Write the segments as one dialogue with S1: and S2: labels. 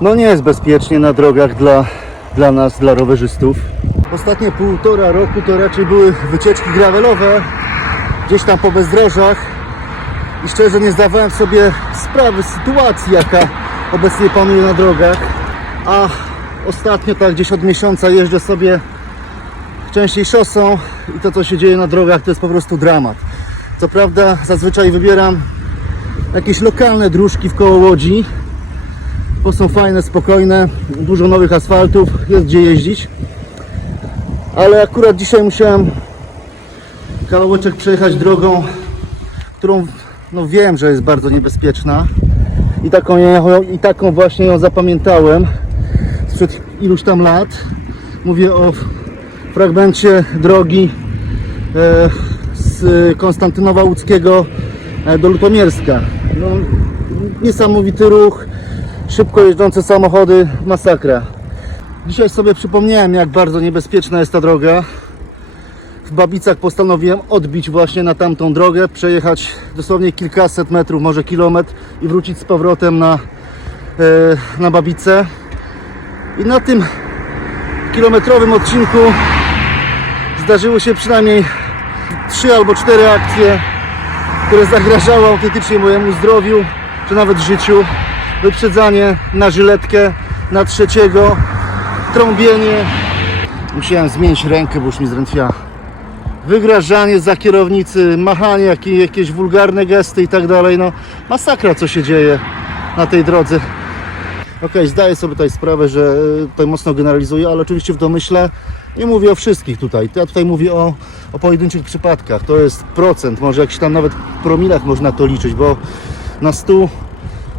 S1: No nie jest bezpiecznie na drogach dla, dla nas, dla rowerzystów. Ostatnie półtora roku to raczej były wycieczki gravelowe, gdzieś tam po bezdrożach i szczerze nie zdawałem sobie sprawy z sytuacji, jaka obecnie panuje na drogach. A ostatnio tak gdzieś od miesiąca jeżdżę sobie częściej szosą i to co się dzieje na drogach to jest po prostu dramat. Co prawda zazwyczaj wybieram jakieś lokalne dróżki w koło Łodzi, bo są fajne, spokojne, dużo nowych asfaltów, jest gdzie jeździć. Ale akurat dzisiaj musiałem kawałeczek przejechać drogą, którą no wiem, że jest bardzo niebezpieczna. I taką, i taką właśnie ją zapamiętałem sprzed iluś tam lat. Mówię o fragmencie drogi e, z Konstantynowa Łódzkiego e, do Lutomierska. No, niesamowity ruch, szybko jeżdżące samochody, masakra. Dzisiaj sobie przypomniałem, jak bardzo niebezpieczna jest ta droga. W Babicach postanowiłem odbić właśnie na tamtą drogę, przejechać dosłownie kilkaset metrów, może kilometr i wrócić z powrotem na, e, na Babice. I na tym kilometrowym odcinku zdarzyły się przynajmniej trzy albo cztery akcje, które zagrażały autentycznie mojemu zdrowiu, czy nawet życiu. Wyprzedzanie na żyletkę, na trzeciego, trąbienie. Musiałem zmienić rękę, bo już mi zdrętwiała. Wygrażanie za kierownicy, machanie, jakie, jakieś wulgarne gesty i tak dalej. No, masakra, co się dzieje na tej drodze. Okej, zdaję sobie tutaj sprawę, że e, tutaj mocno generalizuję, ale oczywiście w domyśle nie mówię o wszystkich tutaj. Ja tutaj mówię o, o pojedynczych przypadkach. To jest procent, może jakiś tam nawet promilach można to liczyć, bo na 100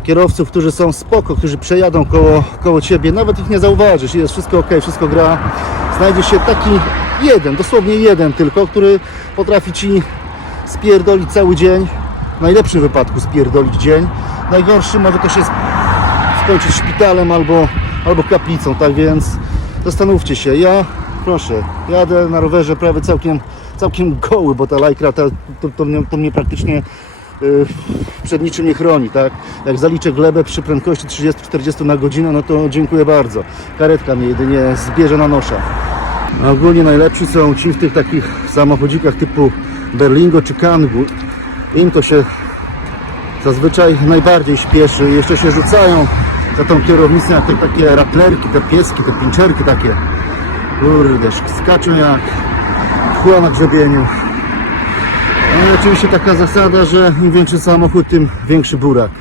S1: kierowców, którzy są spoko, którzy przejadą koło, koło ciebie, nawet ich nie zauważysz, jest wszystko ok, wszystko gra. Znajdzie się taki jeden, dosłownie jeden tylko, który potrafi ci spierdolić cały dzień. W najlepszym wypadku spierdolić dzień. Najgorszy może to się skończyć szpitalem albo, albo kaplicą, tak więc zastanówcie się. Ja, proszę, jadę na rowerze prawie całkiem, całkiem goły, bo ta lajkra ta, to, to, mnie, to mnie praktycznie przed niczym nie chroni, tak? Jak zaliczę glebę przy prędkości 30-40 na godzinę, no to dziękuję bardzo. Karetka mnie jedynie zbierze na nosza. Ogólnie najlepsi są ci w tych takich samochodzikach typu Berlingo czy Kangoo. Im to się zazwyczaj najbardziej śpieszy. Jeszcze się rzucają za tą kierownicę jak te takie raplerki, te pieski, te pinczerki takie. Kurde, skaczą jak chła na grzebieniu. No i oczywiście taka zasada, że im większy samochód, tym większy burak.